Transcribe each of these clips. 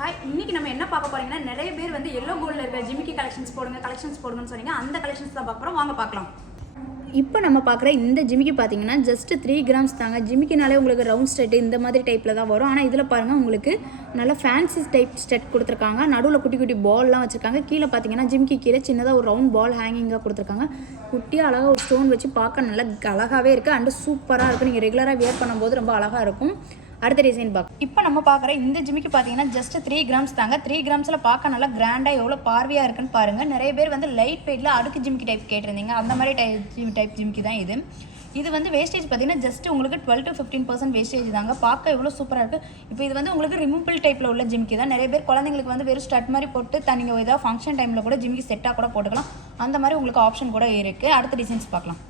Hi, இன்னைக்கு நம்ம என்ன பார்க்க போறீங்கன்னா, நிறைய பேர் வந்து எல்லோ கோல்டில் இருக்கிற ஜிமிக்கி கலெக்ஷன்ஸ் போடுங்கன்னு சொன்னீங்க. அந்த கலெக்ஷன்ஸ் தான் பார்க்க போகிறோம். வாங்க பார்க்கலாம். இப்போ நம்ம பார்க்குற இந்த ஜிமிக்கி பார்த்தீங்கன்னா ஜஸ்ட் 3 கிராம்ஸ் தாங்க. ஜிமிக்கினாலே உங்களுக்கு ரவுண்ட் ஸ்டெட் இந்த மாதிரி டைப்பில் தான் வரும். ஆனால் இதில் பாருங்கள், உங்களுக்கு நல்ல ஃபேன்சி டைப் ஸ்டெட் கொடுத்துருக்காங்க. நடுவில் குட்டி குட்டி பால்லாம் வச்சுருக்காங்க. கீழே பார்த்தீங்கன்னா ஜிமிக்கி கீழே சின்னதாக ஒரு ரவுண்ட் பால் ஹேங்கிங்காக கொடுத்துருக்காங்க. குட்டியாக அழகாக ஒரு ஸ்டோன் வச்சு பார்க்க நல்லா அழகாகவே இருக்குது. அண்டு சூப்பராக இருக்கும். நீங்கள் ரெகுலராக வியர் பண்ணும்போது ரொம்ப அழகாக இருக்கும். அடுத்த டிசைன் பார்க்க இப்போ நம்ம பார்க்குற இந்த ஜிமிக்கி பார்த்தீங்கன்னா ஜஸ்ட் 3 கிராம்ஸ் தாங்க. 3 கிராம்ஸில் பார்க்க நல்லா கிராண்டாக எவ்வளோ பார்வையாக இருக்குன்னு பாருங்கள். நிறைய பேர் வந்து லைட் வெயிட்டில் அடுக்கு ஜிமிக்கி டைப் கேட்டிருந்தீங்க. அந்த மாதிரி டைப் ஜிமிக்கி தான் இது. இது வந்து வேஸ்டேஜ் பார்த்தீங்கன்னா ஜஸ்ட் உங்களுக்கு 12 to 15% வேஸ்டேஜ் தாங்க. பார்க்க எவ்வளோ சூப்பராக இருக்குது. இப்போ இது வந்து உங்களுக்கு ரிமூவபிள் டைப்பில் உள்ள ஜிமிக்கி தான். நிறைய பேர் குழந்தைங்களுக்கு வந்து வெறும் ஸ்டட் மாதிரி போட்டு நீங்கள் ஏதாவது ஃபங்க்ஷன் டைமில் கூட ஜிமிக்கி செட்டாக கூட போட்டுக்கலாம். அந்த மாதிரி உங்களுக்கு ஆப்ஷன் கூட இருக்குது. அடுத்த டிசைன்ஸ் பார்க்கலாம்.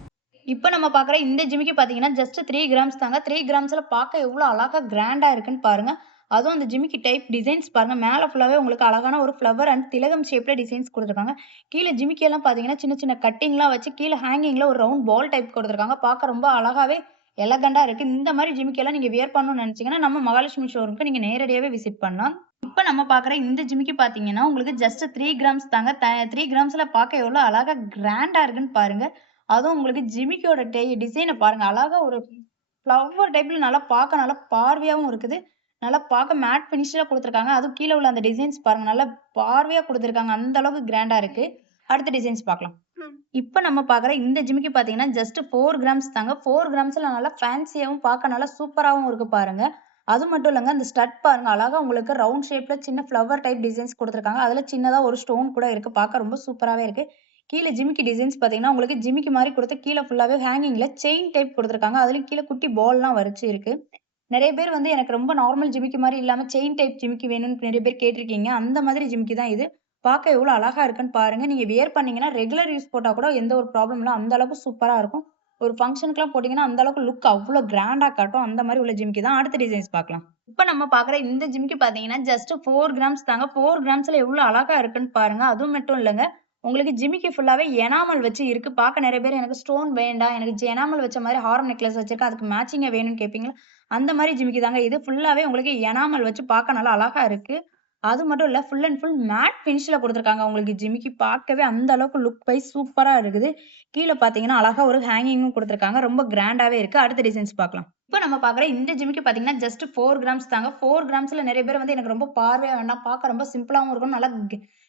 இப்போ நம்ம பார்க்குற இந்த ஜிமிக்கி பார்த்தீங்கன்னா ஜஸ்ட் 3 கிராம்ஸ் தாங்க. 3 கிராம்ஸில் பார்க்க எவ்வளோ அழகாக கிராண்டாக இருக்குன்னு பாருங்கள். அதுவும் அந்த ஜிமிக்கி டைப் டிசைன்ஸ் பாருங்கள். மேலே ஃபுல்லாகவே உங்களுக்கு அழகான ஒரு ஃப்ளவர் அண்ட் திலகம் ஷேப்பில் டிசைன்ஸ் கொடுத்துருக்காங்க. கீழே ஜிமிக்கியெல்லாம் பார்த்தீங்கன்னா சின்ன சின்ன கட்டிங்லாம் வச்சு கீழே ஹேங்கிங்கில் ஒரு ரவுண்ட் பால் டைப் கொடுத்துருக்காங்க. பார்க்க ரொம்ப அழகாகவே எலகண்டாக இருக்குது. இந்த மாதிரி ஜிமிக்கியெல்லாம் நீங்கள் வியர் பண்ணணும்னு நினச்சிங்கன்னா நம்ம மகாலட்சுமி ஷோரூமுக்கு நீங்கள் நேரடியாகவே விசிட் பண்ணலாம். இப்போ நம்ம பார்க்குற இந்த ஜிமிக்கி பார்த்தீங்கன்னா உங்களுக்கு ஜஸ்ட் 3 கிராம்ஸ் தாங்க. 3 கிராம்ஸில் பார்க்க எவ்வளோ அழகாக கிராண்டாக இருக்குன்னு பாருங்கள். அதுவும் உங்களுக்கு ஜிமிக்கியோட டிசைனை பாருங்க. அழகா ஒரு ஃப்ளவர் டைப்ல நல்லா பார்க்க நல்லா பார்வையாகவும் இருக்குது. நல்லா பார்க்க மேட் ஃபினிஷ்ல கொடுத்துருக்காங்க. அதுவும் கீழே உள்ள அந்த டிசைன்ஸ் பாருங்க. நல்லா பார்வையா கொடுத்துருக்காங்க. அந்த அளவுக்கு கிராண்டா இருக்கு. அடுத்த டிசைன்ஸ் பார்க்கலாம். இப்போ நம்ம பார்க்குற இந்த ஜிமிக்கி பார்த்தீங்கன்னா ஜஸ்ட் 4 கிராம்ஸ் தாங்க. 4 கிராம்ஸ்ல நல்லா ஃபேன்சியாகவும் பார்க்க நல்லா சூப்பராகவும் இருக்கு பாருங்க. அது மட்டும் இல்லைங்க, அந்த ஸ்டட் பாருங்க. அழகா உங்களுக்கு ரவுண்ட் ஷேப்ல சின்ன ஃப்ளவர் டைப் டிசைன்ஸ் கொடுத்துருக்காங்க. அதுல சின்னதா ஒரு ஸ்டோன் கூட இருக்கு. பார்க்க ரொம்ப சூப்பராகவே இருக்கு. கீழே ஜிமிக்கி டிசைன்ஸ் பார்த்தீங்கன்னா உங்களுக்கு ஜிமிக்கி மாதிரி கொடுத்து கீழே ஃபுல்லாகவே ஹேங்கிங்கில் செயின் டைப் கொடுத்துருக்காங்க. அதுலேயும் கீழே குட்டி பால்லாம் வரைச்சி இருக்கு. நிறைய பேர் வந்து எனக்கு ரொம்ப நார்மல் ஜிமிக்கி மாதிரி இல்லாமல் செயின் டைப் ஜிமிக்கி வேணும்னு நிறைய பேர் கேட்டிருக்கீங்க. அந்த மாதிரி ஜிமிக்கி தான் இது. பார்க்க எவ்வளோ அழகா இருக்குன்னு பாருங்க. நீங்கள் வியர் பண்ணீங்கன்னா ரெகுலர் யூஸ் போட்டால் கூட எந்த ஒரு ப்ராப்ளம் இல்லை. அந்த அளவுக்கு சூப்பராக இருக்கும். ஒரு ஃபங்க்ஷனுக்குலாம் போட்டிங்கன்னா அந்த அளவுக்கு லுக் அவ்வளோ கிராண்டாக காட்டும். அந்த மாதிரி உள்ள ஜிமிக்கி தான். அடுத்த டிசைன்ஸ் பார்க்கலாம். இப்போ நம்ம பார்க்குற இந்த ஜிமிக்கி பார்த்தீங்கன்னா ஜஸ்ட் 4 கிராம்ஸ் தாங்க. 4 கிராம்ஸில் எவ்வளோ அழகா இருக்குன்னு பாருங்க. அதுவும் மட்டும் இல்லைங்க, உங்களுக்கு ஜிமிக்கி ஃபுல்லாவே எனாமல் வச்சு இருக்கு. பார்க்க நிறைய பேர் எனக்கு ஸ்டோன் வேண்டாம், எனக்கு எனாமல் வச்ச மாதிரி ஹாரம் நெக்லஸ் வச்சிருக்கேன், அதுக்கு மேட்சிங்கா வேணும்னு கேட்பீங்களா? அந்த மாதிரி ஜிமிக்கி தாங்க இது. ஃபுல்லாவே உங்களுக்கு எனாமல் வச்சு பார்க்க நல்லா அழகா இருக்கு. அது மட்டும் இல்ல, ஃபுல் அண்ட் ஃபுல் மேட் ஃபினிஷ்ல கொடுத்துருக்காங்க. உங்களுக்கு ஜிமிக்கி பார்க்கவே அந்த அளவுக்கு லுக் வைஸ் சூப்பரா இருக்குது. கீழே பார்த்தீங்கன்னா அழகா ஒரு ஹேங்கிங்கும் கொடுத்துருக்காங்க. ரொம்ப கிராண்டாவே இருக்கு. அடுத்த டிசைன்ஸ் பார்க்கலாம். இப்போ நம்ம பார்க்குற இந்த ஜிமிக்கி பார்த்தீங்கன்னா ஜஸ்ட் 4 கிராம்ஸ் தாங்க. 4 கிராம்ஸ்ல நிறைய பேர் வந்து எனக்கு ரொம்ப பார்வையா வேண்டாம், பார்க்க ரொம்ப சிம்பிளாவும் இருக்கும், நல்லா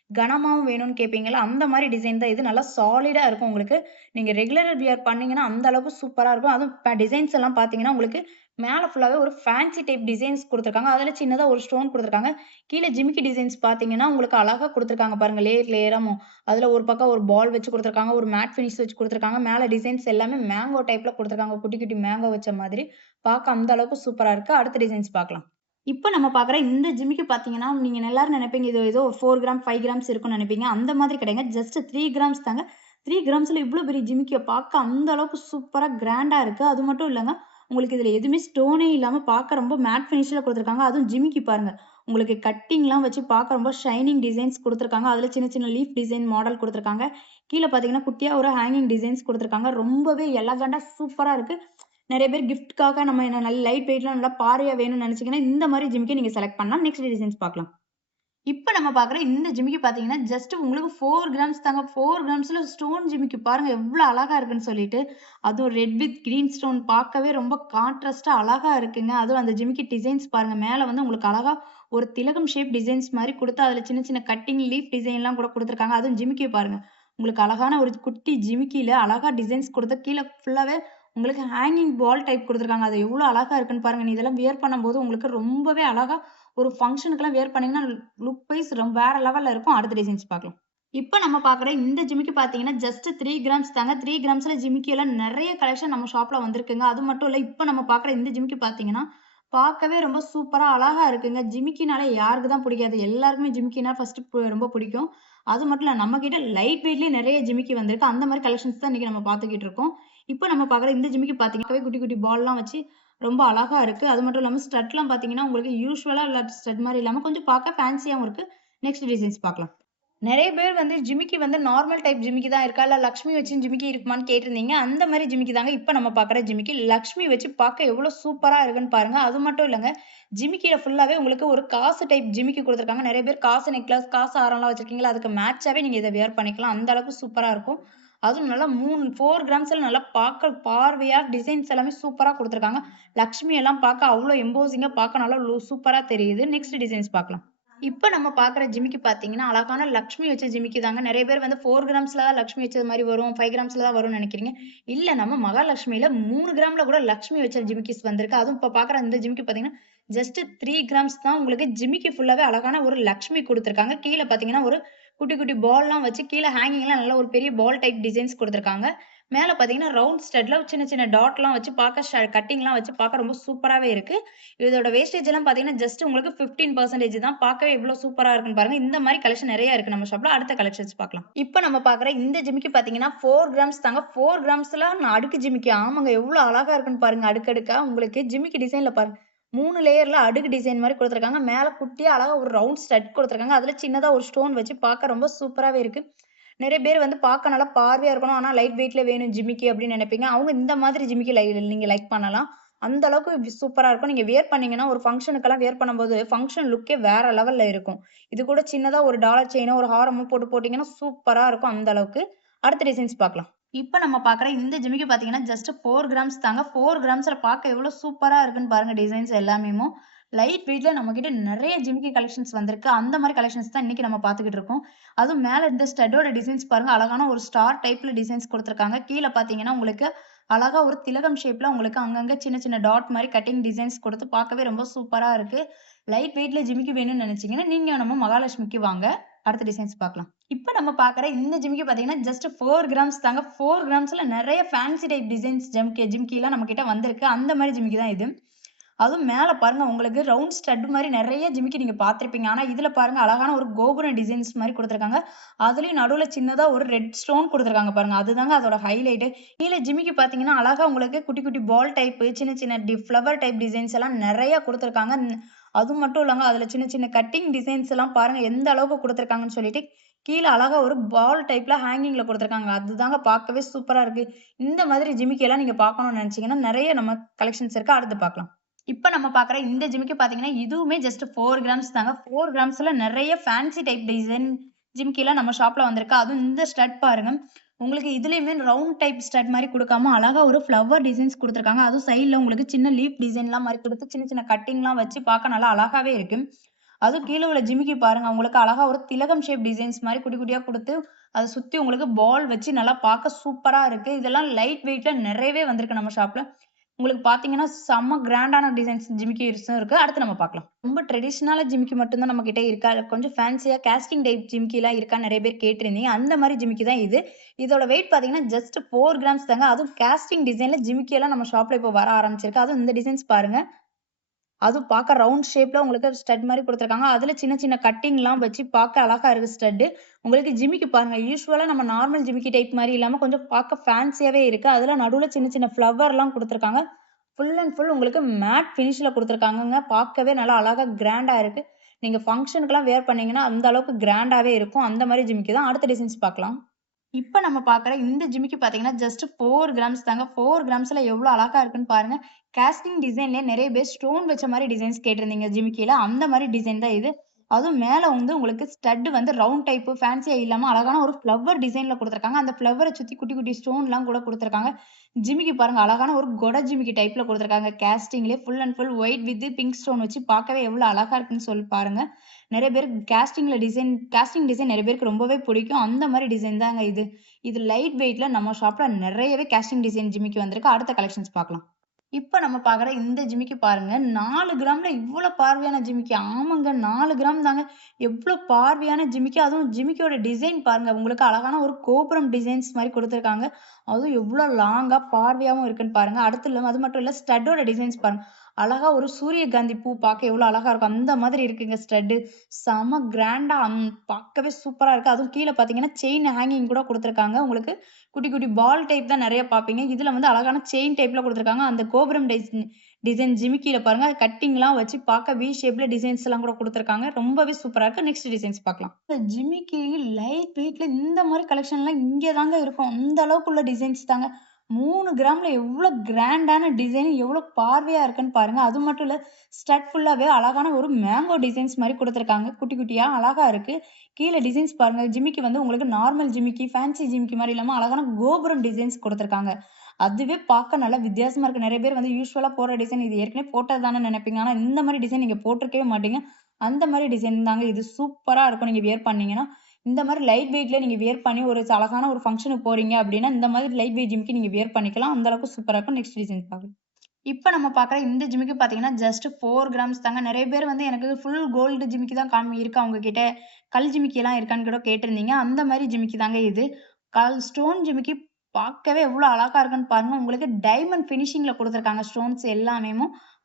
கனமாவும் வேணும்னு கேட்பீங்களா? அந்த மாதிரி டிசைன் தான் இது. நல்லா சாலிடா இருக்கும் உங்களுக்கு. நீங்க ரெகுலர் வியர் பண்ணீங்கன்னா அந்த அளவுக்கு சூப்பரா இருக்கும். அதுவும் டிசைன்ஸ் எல்லாம் பார்த்தீங்கன்னா உங்களுக்கு மேல ஃபுல்லாவே ஒரு ஃபேன்சி டைப் டிசைன்ஸ் குடுத்துருக்காங்க. அதுல சின்னதா ஒரு ஸ்டோன் குடுத்துருக்காங்க. கீழ ஜிமிக்கி டிசைன்ஸ் பார்த்தீங்கன்னா, உங்களுக்கு அழகா குடுத்துருக்காங்க பாருங்க. லேயராவும். அதுல ஒரு பக்கம் ஒரு பால் வச்சு குடுத்துருக்காங்க. ஒரு மேட் ஃபினிஷ் வச்சு குடுத்துருக்காங்க. மேல டிசைன்ஸ் எல்லாமே மேங்கோ டைப்ல குடுத்துருக்காங்க. குட்டி குட்டி மேங்கோ வச்ச மாதிரி. பார்க்க அந்த அளவுக்கு சூப்பரா இருக்கு. அடுத்த டிசைன்ஸ் பார்க்கலாம். இப்ப நம்ம பார்க்குற இந்த ஜிமிக்கி பார்த்தீங்கன்னா, நீங்க எல்லாரும் நினைப்பீங்க இது ஏதோ 4 கிராம், 5 கிராம்ஸ் இருக்கும்னு நினைப்பீங்க. அந்த மாதிரி கிடையாதுங்க. ஜஸ்ட் 3 கிராம்ஸ் தாங்க. 3 கிராம்ஸ்ல இவ்ளோ பெரிய ஜிமிக்கிய பார்க்க அந்த அளவுக்கு சூப்பரா கிராண்டா இருக்கு. அது மட்டும் இல்லங்க, உங்களுக்கு இதுல எதுவுமே ஸ்டோனே இல்லாம பார்க்க ரொம்ப மேட் ஃபினிஷ்ல குடுத்துருக்காங்க. அதுவும் ஜிமிக்கி பாருங்க. உங்களுக்கு கட்டிங்லாம் வச்சு பார்க்க ரொம்ப ஷைனிங் டிசைன்ஸ் குடுத்துருக்காங்க. அதுல சின்ன சின்ன லீஃப் டிசைன் மாடல் குடுத்துருக்காங்க. கீழ பார்த்தீங்கன்னா, குட்டியா ஒரு ஹேங்கிங் டிசைன்ஸ் குடுத்துருக்காங்க. ரொம்பவே எலகண்டா சூப்பரா இருக்கு. நிறைய பேர் கிஃப்ட்காக நம்ம என்ன நல்ல லைட் வெயிட்ல நல்லா பார்வையா வேணும்னு நினைச்சீங்கன்னா, இந்த மாதிரி ஜிமிக்கி நீங்க செலக்ட் பண்ணலாம். நெக்ஸ்ட் டிசைன்ஸ் பார்க்கலாம். இப்ப நம்ம பார்க்குற இந்த ஜிமிக்கி பார்த்தீங்கன்னா, ஜஸ்ட் உங்களுக்கு 4 கிராம்ஸ் தாங்க. 4 கிராம்ஸ்ல ஸ்டோன் ஜிமிக்கி பாருங்க எவ்ளோ அழகா இருக்குன்னு சொல்லிட்டு. அதுவும் ரெட் வித் கிரீன் ஸ்டோன் பார்க்கவே ரொம்ப கான்ட்ராஸ்ட்டா அழகா இருக்குங்க. அதுவும் அந்த ஜிமிக்கி டிசைன்ஸ் பாருங்க. மேல வந்து உங்களுக்கு அழகா ஒரு திலகம் ஷேப் டிசைன்ஸ் மாரி குடுத்து, அதுல சின்ன சின்ன கட்டிங் லீஃப் டிசைன்லாம் கூட குடுத்துருக்காங்க. அதுவும் ஜிமிக்கிய பாருங்க. உங்களுக்கு அழகான ஒரு குட்டி ஜிமிக்கில அழகா டிசைன்ஸ் குடுத்து கீழ ஃபுல்லாவே உங்களுக்கு ஹேங்கிங் பால் டைப் குடுத்துருக்காங்க. அது எவ்ளோ அழகா இருக்குன்னு பாருங்க. நீ இதெல்லாம் வியர் பண்ணும்போது உங்களுக்கு ரொம்பவே அழகா ஒரு ஃபங்ஷனுக்குலாம் வியர் பண்ணீங்கன்னா, லுக் வைஸ் வேற லெவல்ல இருக்கும். அடுத்த டிசைன்ஸ் பார்க்கலாம். இப்ப நம்ம பார்க்குற இந்த ஜிமிக்கி பார்த்தீங்கன்னா, ஜஸ்ட் 3 கிராம்ஸ் தாங்க. 3 கிராம்ஸ்ல ஜிமிக்கி எல்லாம் நெறைய கலெக்ஷன் நம்ம ஷாப்ல வந்திருக்குங்க. அது மட்டும் இல்ல, இப்ப நம்ம பார்க்குற இந்த ஜிமிக்கி பார்த்தீங்கன்னா, பார்க்கவே ரொம்ப சூப்பரா அழகா இருக்குங்க. ஜிமிக்கினாலே யாருக்கு தான் பிடிக்காது? எல்லாருக்குமே ஜிமிக்கினா ஃபர்ஸ்ட் ரொம்ப பிடிக்கும். அது மட்டும் இல்ல, நம்ம கிட்ட லைட் வெயிட்லயே நெறைய ஜிமிக்கி வந்திருக்கு. அந்த மாரி கலெக்ஷன்ஸ் தான் இன்னைக்கு நம்ம பார்த்துக்கிட்டு இருக்கோம். இப்ப நம்ம பார்க்குற இந்த ஜிமிக்கி பார்த்தீங்கன்னாவே குட்டி குட்டி பால்லாம் வச்சு ரொம்ப அழகா இருக்கு. அது மட்டும் இல்லாம ஸ்டட்லாம் பார்த்தீங்கன்னா, உங்களுக்கு யூசுவலா உள்ள ஸ்டட் மாரி இல்லாம கொஞ்சம் பார்க்க ஃபேன்சியாவும் இருக்கு. நெக்ஸ்ட் டிசைன்ஸ் பார்க்கலாம். நிறைய பேர் வந்து ஜிமிக்கி வந்து நார்மல் டைப் ஜிமிக்கி தான் இருக்கா? இல்ல லக்ஷ்மி வச்சு ஜிமிக்கி இருக்குமான்னு கேட்டிருந்தீங்க. அந்த மாரி ஜிமிக்கி தாங்க இப்ப நம்ம பார்க்குற ஜிமிக்கி. லக்ஷ்மி வச்சு பார்க்க எவ்வளோ சூப்பரா இருக்குன்னு பாருங்க. அது மட்டும் இல்லங்க, ஜிமிக்கில ஃபுல்லாவே உங்களுக்கு ஒரு காசு டைப் ஜிமிக்கி குடுத்துருக்காங்க. நிறைய பேர் காசு நெக்லஸ், காசு ஆரம்லாம் வச்சிருக்கீங்களா? அதுக்கு மேட்சாவே நீங்க இத வியர் பண்ணிக்கலாம். அந்த அளவுக்கு சூப்பரா இருக்கும். அதுவும் நல்லா 4 கிராம்ஸ்ல நல்லா பார்க்க பார்வையா டிசைன்ஸ் எல்லாமே சூப்பரா குடுத்துருக்காங்க. லக்ஷ்மி எல்லாம் பார்க்க அவ்ளோ எம்போசிங்கா பார்க்க நல்லா சூப்பரா தெரியுது. நெக்ஸ்ட் டிசைன்ஸ் பார்க்கலாம். இப்ப நம்ம பார்க்குற ஜிமிக்கி பார்த்தீங்கன்னா, அழகான லக்ஷ்மி வச்ச ஜிமிக்கி தாங்க. நெறைய பேர் வந்து 4 கிராம்ஸ்ல தான் லக்ஷ்மி வச்சது மாரி வரும். 5 கிராம்ஸ்ல தான் வரும்னு நெனைக்கிறீங்க. இல்ல நம்ம மகாலட்சுமியில 3 கிராம்ல கூட லக்ஷ்மி வச்ச ஜிமிக்கிஸ் வந்திருக்கு. அதுவும் இப்ப பார்க்குற இந்த ஜிமிக்கி பார்த்தீங்கன்னா, ஜஸ்ட் 3 கிராம்ஸ் தான் உங்களுக்கு ஜிமிக்கி ஃபுல்லாவே அழகான ஒரு லக்ஷ்மி குடுத்துருக்காங்க. கீழ பார்த்தீங்கன்னா, ஒரு குட்டி குட்டி பால்லாம் வச்சு கீழ ஹேங்கிங்லாம் நல்ல ஒரு பெரிய பால் டைப் டிசைன்ஸ் குடுத்துருக்காங்க. மேல பார்த்தீங்கன்னா, ரவுண்ட் ஸ்டட்ல சின்ன சின்ன டாட்லாம் வச்சு பார்க்க கட்டிங்லாம் வச்சு பார்க்க ரொம்ப சூப்பராவே இருக்கு. இதோட வேஸ்டேஜ் எல்லாம் பார்த்தீங்கன்னா, ஜஸ்ட் உங்களுக்கு 15% தான். பார்க்கவே எவ்ளோ சூப்பரா இருக்குன்னு பாருங்க. இந்த மாரி கலெக்ஷன் நெறைய இருக்கு நம்ம ஷாப்ல. அடுத்த கலெக்ஷன்ஸ் பார்க்கலாம். இப்ப நம்ம பார்க்குற இந்த ஜிமிக்கி பார்த்தீங்கன்னா, 4 கிராம்ஸ் தாங்க. 4 கிராம்ஸ்ல அடுக்கு ஜிமிக்கி. ஆமாங்க எவ்ளோ அழகா இருக்குன்னு பாருங்க. அடுக்கடுக்கா உங்களுக்கு ஜிமிக்கி டிசைன்ல பாருங்க. 3 லேயர்ல அடுக்கு டிசைன் மாரி குடுத்துருக்காங்க. மேல குட்டியா அழகா ஒரு ரவுண்ட் ஸ்டட் குடுத்துருக்காங்க. அதுல சின்னதா ஒரு ஸ்டோன் வச்சு பார்க்க ரொம்ப சூப்பராவே இருக்கு. நெறைய பேர் வந்து பார்க்க நல்லா பார்வையா இருக்கணும். ஆனா லைட் வெயிட்ல வேணும் ஜிமிக்கி அப்படின்னு நெனைப்பீங்க. அவங்க இந்த மாதிரி ஜிமிக்கி நீங்க லைக் பண்ணலாம். அந்த அளவுக்கு சூப்பரா இருக்கும். நீங்க வியர் பண்ணீங்கன்னா, ஒரு ஃபங்ஷனுக்கெல்லாம் வியர் பண்ணும்போது, ஃபங்ஷன் லுக்கே வேற லெவல்ல இருக்கும். இது கூட சின்னதா ஒரு டாலர் செயினோ, ஒரு ஹாரமோ போட்டு போட்டீங்கன்னா, சூப்பரா இருக்கும் அந்த அளவுக்கு. அடுத்த டிசைன்ஸ் பார்க்கலாம். இப்ப நம்ம பார்க்குற இந்த ஜிமிக்கி பார்த்தீங்கன்னா, ஜஸ்ட் 4 கிராம்ஸ் தாங்க. 4 கிராம்ஸ்ல பார்க்க எவ்வளோ சூப்பரா இருக்குன்னு பாருங்க டிசைன்ஸ் எல்லாமேமு. லைட் வெயிட்ல நம்மகிட்ட நெறைய ஜிமிக்கி கலெக்ஷன்ஸ் வந்திருக்கு. அந்த மாரி கலெக்ஷன்ஸ் தான் இன்னைக்கு நம்ம பார்த்துக்கிட்டு இருக்கோம். அதுவும் மேல இந்த ஸ்டட்டோட டிசைன்ஸ் பாருங்க. அழகான ஒரு ஸ்டார் டைப்ல டிசைன்ஸ் குடுத்துருக்காங்க. கீழ பார்த்தீங்கன்னா, உங்களுக்கு அழகா ஒரு திலகம் ஷேப்ல உங்களுக்கு அங்கங்க சின்ன சின்ன டாட் மாரி கட்டிங் டிசைன்ஸ் குடுத்து பார்க்கவே ரொம்ப சூப்பரா இருக்கு. லைட் வெயிட்ல ஜிமிக்கி வேணும்னு நெனச்சீங்கன்னா, நீங்க நம்ம மகாலட்சுமிக்கு வாங்க. அடுத்த டிசைன்ஸ் பார்க்கலாம். இப்ப நம்ம பார்க்குற இந்த ஜிமிக்கி பார்த்தீங்கன்னா, ஜஸ்ட் 4 கிராம்ஸ் தாங்க. 4 கிராம்ஸ்ல நெறைய ஃபேன்சி டைப் டிசைன்ஸ் ஜிமிக்கிலாம் நம்மகிட்ட வந்திருக்கு. அந்த மாரி ஜிமிக்கி தான் இது. அதுவும் மேல பாருங்க உங்களுக்கு ரவுண்ட் ஸ்டட் மாரி நெறைய ஜிமிக்கி நீங்க பார்த்திருப்பீங்க. ஆனா இதுல பாருங்க அழகான ஒரு கோபுரம் டிசைன்ஸ் மாரி குடுத்துருக்காங்க. அதுலயும் நடுவுல சின்னதா ஒரு ரெட் ஸ்டோன் குடுத்துருக்காங்க பாருங்க. அதுதாங்க அதோட ஹைலைட்டு. கீழ ஜிமிக்கி பார்த்தீங்கன்னா, அழகா உங்களுக்கு குட்டி குட்டி பால் டைப்பு, சின்ன சின்ன ஃப்ளவர் டைப் டிசைன்ஸ் எல்லாம் நெறைய குடுத்துருக்காங்க. அது மட்டும் இல்லங்க, அதுல சின்ன சின்ன கட்டிங் டிசைன்ஸ் எல்லாம் பாருங்க எந்த அளவுக்கு குடுத்துருக்காங்கன்னு சொல்லிட்டு, கீழ அழகா ஒரு பால் டைப்ல ஹேங்கிங்ல குடுத்துருக்காங்க. அதுதாங்க பார்க்கவே சூப்பரா இருக்கு. இந்த மாதிரி ஜிமிக்கி எல்லாம் நீங்க பார்க்கணும்னு நெனச்சீங்கன்னா, நெறைய நம்ம கலெக்ஷன்ஸ் இருக்கு. அடுத்து பார்க்கலாம். இப்ப நம்ம பார்க்குற இந்த ஜிமிக்கி பார்த்தீங்கன்னா, இதுவுமே ஜஸ்ட் 4 கிராம்ஸ் தாங்க. 4 கிராம்ஸ்ல நெறைய ஃபேன்சி டைப் டிசைன் ஜிமிக்கிலாம் நம்ம ஷாப்ல வந்திருக்கு. அதுவும் இந்த ஸ்டட் பாருங்க. உங்களுக்கு இதுலயுமே ரவுண்ட் டைப் ஸ்டட் மாரி குடுக்காம, அழகா ஒரு ஃப்ளவர் டிசைன்ஸ் குடுத்துருக்காங்க. அதுவும் சைட்ல உங்களுக்கு சின்ன லீஃப் டிசைன்லாம் மாரி குடுத்து, சின்ன சின்ன கட்டிங்லாம் வச்சு பார்க்க நல்லா அழகாவே இருக்கு. அதுவும் கீழ உள்ள ஜிமிக்கி பாருங்க. உங்களுக்கு அழகா ஒரு திலகம் ஷேப் டிசைன்ஸ் மாரி குட்டி குட்டியா குடுத்து, அத சுத்தி உங்களுக்கு பால் வச்சு நல்லா பார்க்க சூப்பரா இருக்கு. இதெல்லாம் லைட் வெயிட்ல நெறையவே வந்திருக்கு நம்ம ஷாப்ல. உங்களுக்கு பார்த்தீங்கன்னா, செம்ம கிராண்டான டிசைன்ஸ் ஜிமிக்கிஸும் இருக்கு. அடுத்து நம்ம பார்க்கலாம். ரொம்ப ட்ரெடிஷனலா ஜிமிக்கி மட்டும் தான் நம்மகிட்ட இருக்கா? இல்ல கொஞ்சம் ஃபேன்சியா காஸ்டிங் டைப் ஜிமிக்கிலாம் இருக்கான்னு நெறைய பேர் கேட்டிருந்தீங்க. அந்த மாரி ஜிமிக்கி தான் இது. இதோட வெயிட் பார்த்தீங்கன்னா, ஜஸ்ட் 4 கிராம்ஸ் தாங்க. அதுவும் காஸ்டிங் டிசைன்ல ஜிமிக்கி எல்லாம் நம்ம ஷாப்ல இப்போ வர ஆரம்பிச்சிருக்கு. அதுவும் இந்த டிசைன்ஸ் பாருங்க. அதுவும் பார்க்க ரவுண்ட் ஷேப்ல உங்களுக்கு ஸ்டட் மாரி குடுத்துருக்காங்க. அதுல சின்ன சின்ன கட்டிங்லாம் வச்சு பார்க்க அழகா இருக்கு ஸ்டட்டு. உங்களுக்கு ஜிமிக்கி பாருங்க. யூசுவலா நம்ம நார்மல் ஜிமிக்கி டைப் மாரி இல்லாம கொஞ்சம் பார்க்க ஃபேன்சியாவே இருக்கு. அதுல நடுவுல சின்ன சின்ன ஃப்ளவர்லாம் குடுத்துருக்காங்க. ஃபுல் அண்ட் ஃபுல் உங்களுக்கு மேட் ஃபினிஷ்ல குடுத்துருக்காங்கங்க. பார்க்கவே நல்லா அழகா கிராண்டா இருக்கு. நீங்க ஃபங்ஷனுக்குலாம் வியர் பண்ணீங்கன்னா, அந்த அளவுக்கு கிராண்டாவே இருக்கும். அந்த மாரி ஜிமிக்கி தான். அடுத்த டிசைன்ஸ் பார்க்கலாம். இப்ப நம்ம பார்க்குற இந்த ஜிமிக்கி பார்த்தீங்கன்னா, ஜஸ்ட் 4 கிராம்ஸ் தாங்க. 4 கிராம்ஸ்ல எவ்ளோ அழகா இருக்குன்னு பாருங்க. காஸ்டிங் டிசைன்லயே நெறைய பேர் ஸ்டோன் வச்ச மாரி டிசைன்ஸ் கேட்டிருந்தீங்க ஜிமிக்கில. அந்த மாரி டிசைன் தான் இது. அதுவும் மேல வந்து உங்களுக்கு ஸ்டட் வந்து ரவுண்ட் டைப் ஃபேன்சியா இல்லாம அழகான ஒரு ஃப்ளவர் டிசைன்ல குடுத்துருக்காங்க. அந்த ஃப்ளவர சுத்தி குட்டி குட்டி ஸ்டோன்லாம் கூட குடுத்துருக்காங்க. ஜிமிக்கி பாருங்க அழகான ஒரு கொட ஜிமிக்கி டைப்ல குடுத்துருக்காங்க. காஸ்டிங்லயே full and full white with pink stone வச்சு பார்க்கவே எவ்ளோ அழகா இருக்குன்னு சொல்லி பாருங்க. நெறைய பேருக்கு காஸ்டிங் டிசைன் நெறைய பேருக்கு ரொம்பவே பிடிக்கும். அந்த மாரி டிசைன் தாங்க இது. இது லைட் வெயிட்ல நம்ம ஷாப்ல நெறையவே காஸ்டிங் டிசைன் ஜிமிக்கி வந்திருக்கு. அடுத்த கலெக்ஷன்ஸ் பார்க்கலாம். இப்ப நம்ம பார்க்குற இந்த ஜிமிக்கி பாருங்க. 4 கிராம்ல இவ்ளோ பார்வையான ஜிமிக்கி. ஆமாங்க 4 கிராம் தாங்க. எவ்ளோ பார்வையான ஜிமிக்கி. அதுவும் ஜிமிக்கியோட டிசைன் பாருங்க. உங்களுக்கு அழகான ஒரு கோபுரம் டிசைன்ஸ் மாரி குடுத்துருக்காங்க. அதுவும் எவ்ளோ லாங்கா பார்வையாவும் இருக்குன்னு பாருங்க. அது மட்டும் இல்ல ஸ்டட்டோட டிசைன்ஸ் பாருங்க. அழகாக ஒரு சூரியகாந்தி பூ பார்க்க எவ்வளோ அழகாக இருக்கும் அந்த மாதிரி இருக்குங்க ஸ்டட்டு. செம கிராண்டாக பார்க்கவே சூப்பராக இருக்குது. அதுவும் கீழே பார்த்தீங்கன்னா செயின் ஹேங்கிங் கூட கொடுத்துருக்காங்க. உங்களுக்கு குட்டி குட்டி பால் டைப் தான் நிறைய பார்ப்பீங்க. இதில் வந்து அழகான செயின் டைப்பில் கொடுத்துருக்காங்க. அந்த கோபுரம் டிசைன் ஜிமிக்கியில் பாருங்கள் கட்டிங்லாம் வச்சு பார்க்க வி ஷேப்பில் டிசைன்ஸ் எல்லாம் கூட கொடுத்துருக்காங்க. ரொம்பவே சூப்பராக இருக்குது. நெக்ஸ்ட் டிசைன்ஸ் பார்க்கலாம். ஜிமிக்கி லைட் வெயிட்டில் இந்த மாதிரி கலெக்ஷன்லாம் இங்கே தாங்க இருக்கும். அந்த அளவுக்கு உள்ள டிசைன்ஸ் தாங்க. 3 கிராமில் எவ்வளோ கிராண்டான டிசைன் எவ்வளோ பார்வையாக இருக்குன்னு பாருங்கள். அது மட்டும் இல்லை ஸ்டட் ஃபுல்லாகவே அழகான ஒரு மேங்கோ டிசைன்ஸ் மாதிரி கொடுத்துருக்காங்க. குட்டி குட்டியாக அழகாக இருக்குது. கீழே டிசைன்ஸ் பாருங்கள். ஜிமிக்கி வந்து உங்களுக்கு நார்மல் ஜிமிக்கி ஃபேன்சி ஜிமிக்கி மாதிரி இல்லாமல் அழகான கோபுரம் டிசைன்ஸ் கொடுத்துருக்காங்க. அதுவே பார்க்க நல்லா வித்தியாசமாக இருக்குது. நிறைய பேர் வந்து யூஸ்வலாக போடுற டிசைன் இது ஏற்கனவே போட்டது தானே நினைப்பீங்க. ஆனால் இந்த மாதிரி டிசைன் நீங்கள் போட்டிருக்கவே மாட்டீங்க. அந்த மாதிரி டிசைன் தாங்க இது. சூப்பராக இருக்கும். நீங்கள் வியர் பண்ணீங்கன்னா இந்த மாதிரி லைட் வெயிட்ல நீங்க வியர் பண்ணி ஒரு அழகான ஒரு ஃபங்க்ஷனுக்கு போறீங்க அப்படின்னா இந்த மாதிரி லைட் வெயிட் ஜிமிக்கி நீங்க வியர் பண்ணிக்கலாம். அந்த அளவுக்கு சூப்பரா இருக்கும். நெக்ஸ்ட் டிசைன் பார்க்கலாம். இப்போ நம்ம பார்க்குற இந்த ஜிமிக்கி பார்த்தீங்கன்னா ஜஸ்ட் 4 கிராம்ஸ் தாங்க. நிறைய பேர் வந்து எனக்கு ஃபுல் கோல்டு ஜிமிக்கி தான் இருக்கு அவங்க கிட்ட, கல் ஜிமிக்கி எல்லாம் இருக்கான்னு கூட கேட்டிருந்தீங்க. அந்த மாதிரி ஜிமிக்கி தாங்க இது. ஸ்டோன் ஜிமிக்கி பார்க்கவே எவ்வளோ அழகா இருக்குன்னு பாருங்க. உங்களுக்கு டைமண்ட் ஃபினிஷிங்ல கொடுத்துருக்காங்க. ஸ்டோன்ஸ் எல்லாமே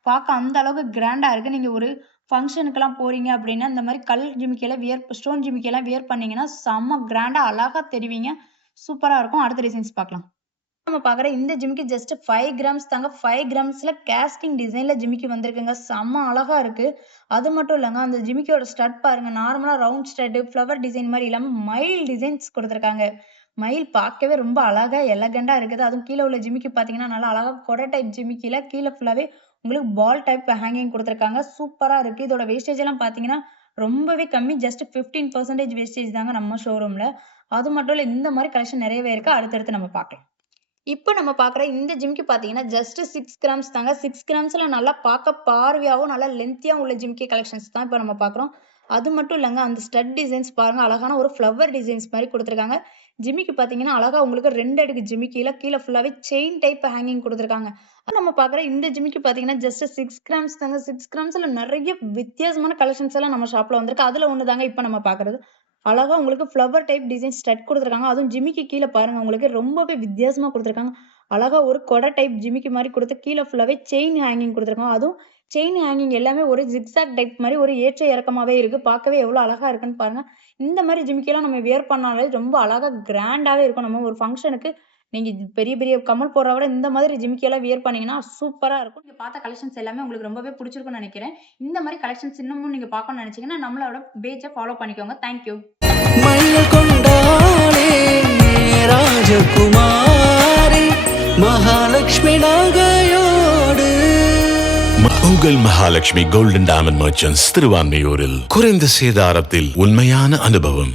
பார்க்க அந்த அளவுக்கு கிராண்டா இருக்கு. நீங்க ஒரு ஃபங்க்ஷனுக்கெல்லாம் போறீங்க அப்படின்னா இந்த மாதிரி கல் ஜிமிக்கியெல்லாம் ஸ்டோன் ஜிமிக்கியெல்லாம் வியர் பண்ணீங்கன்னா செம்ம கிராண்டா அழகா தெரிவிங்க. சூப்பரா இருக்கும். அடுத்த டிசைன்ஸ் பார்க்கலாம். நம்ம பார்க்குற இந்த ஜிமிக்கி ஜஸ்ட் 5 கிராம்ஸ் தாங்க. 5 கிராம்ஸ்ல கேஸ்டிங் டிசைன்ல ஜிமிக்கி வந்திருக்குங்க. செம்ம அழகா இருக்கு. அது மட்டும் இல்லைங்க அந்த ஜிமிக்கியோட ஸ்டட் பாருங்க. நார்மலா ரவுண்ட் ஸ்டட் ஃப்ளவர் டிசைன் மாதிரி இல்லாம மயில் டிசைன்ஸ் கொடுத்துருக்காங்க. மயில் பார்க்கவே ரொம்ப அழகா எலகண்டா இருக்குது. அதுவும் கீழே உள்ள ஜிமிக்கி பார்த்தீங்கன்னா நல்லா அழகா கொடை டைப் ஜிமிக்கில கீழே ஃபுல்லாவே உங்களுக்கு பால் டைப் ஹேங்கிங் கொடுத்துருக்காங்க. சூப்பரா இருக்கு. இதோட வேஸ்டேஜ் எல்லாம் பார்த்தீங்கன்னா ரொம்பவே கம்மி. ஜஸ்ட் 15% வேஸ்டேஜ் தாங்க நம்ம ஷோரூம்ல. அது மட்டும் இல்லை இந்த மாதிரி கலெக்ஷன் நிறையவே இருக்கு. அடுத்தடுத்து நம்ம பார்க்கலாம். இப்போ நம்ம பார்க்குற இந்த ஜிமிக்கி பார்த்தீங்கன்னா ஜஸ்ட் 6 கிராம்ஸ் தாங்க. 6 கிராம்ஸ்ல நல்லா பார்க்க பார்வையாகவும் நல்லா லென்த்தியாகவும் உள்ள ஜிமிக்கி கலெக்ஷன்ஸ் தான் இப்போ நம்ம பார்க்குறோம். அது மட்டும் இல்லைங்க அந்த ஸ்டட் டிசைன்ஸ் பாருங்க. அழகான ஒரு ஃப்ளவர் டிசைன்ஸ் மாதிரி கொடுத்துருக்காங்க. ஜிமிக்கி பார்த்தீங்கன்னா அழகா உங்களுக்கு 2 அடுக்கு ஜிமிக்கில கீழே ஃபுல்லாவே செயின் டைப் ஹேங்கிங் கொடுத்துருக்காங்க. நம்ம பார்க்குற இந்த ஜிமிக்கி பார்த்தீங்கன்னா ஜஸ்ட் 6 கிராம்ஸ் தாங்க. 6 கிராம்ஸ்ல நிறைய வித்தியாசமான கலெக்ஷன்ஸ் எல்லாம் நம்ம ஷாப்ல வந்திருக்கு. அதுல ஒன்று தாங்க இப்போ நம்ம பார்க்குறது. அழகா உங்களுக்கு ஃப்ளவர் டைப் டிசைன் ஸ்டட் கொடுத்துருக்காங்க. அதுவும் ஜிமிக்கி கீழே பாருங்க உங்களுக்கு ரொம்பவே வித்தியாசமா கொடுத்துருக்காங்க. அழகா ஒரு கொடை டைப் ஜிமிக்கி மாதிரி கொடுத்து கீழே ஃபுல்லாவே செயின் ஹேங்கிங் கொடுத்துருக்காங்க. அதுவும் செயின் ஹேங்கிங் எல்லாமே ஒரு ஜிக்ஸாக் டைப் மாதிரி ஒரு ஏற்ற இறக்கமாவே இருக்கு. பார்க்கவே எவ்வளவு அழகா இருக்குன்னு பாருங்க. இந்த மாதிரி ஜிமிக்கிலாம் நம்ம வியர் பண்ணாலே ரொம்ப அழகா கிராண்டாவே இருக்கும். நம்ம ஒரு ஃபங்க்ஷனுக்கு நீங்க பெரிய பெரிய கமல் போடுற விட இந்த மாதிரி ஜிமிக்கியெல்லாம் வியர் பண்ணீங்கன்னா சூப்பரா இருக்கும். நீங்க பார்த்த கலெக்ஷன்ஸ் எல்லாமே உங்களுக்கு ரொம்பவே பிடிச்சிருக்கும்னு நினைக்கிறேன். இந்த மாதிரி கலெக்ஷன்ஸ் இன்னமும் நீங்க பார்க்கணும்னு நினைச்சீங்கன்னா நம்மளோட பேஜை ஃபாலோ பண்ணிக்கோங்க. தேங்க்யூ. ராஜகுமாரி மகாலட்சுமி நகையோடு உங்கள் மகாலட்சுமி கோல்டன் டைமண்ட் மர்ச்சன்ட்ஸ் திருவான்மையூரில் குறைந்த சேதாரத்தில் உண்மையான அனுபவம்.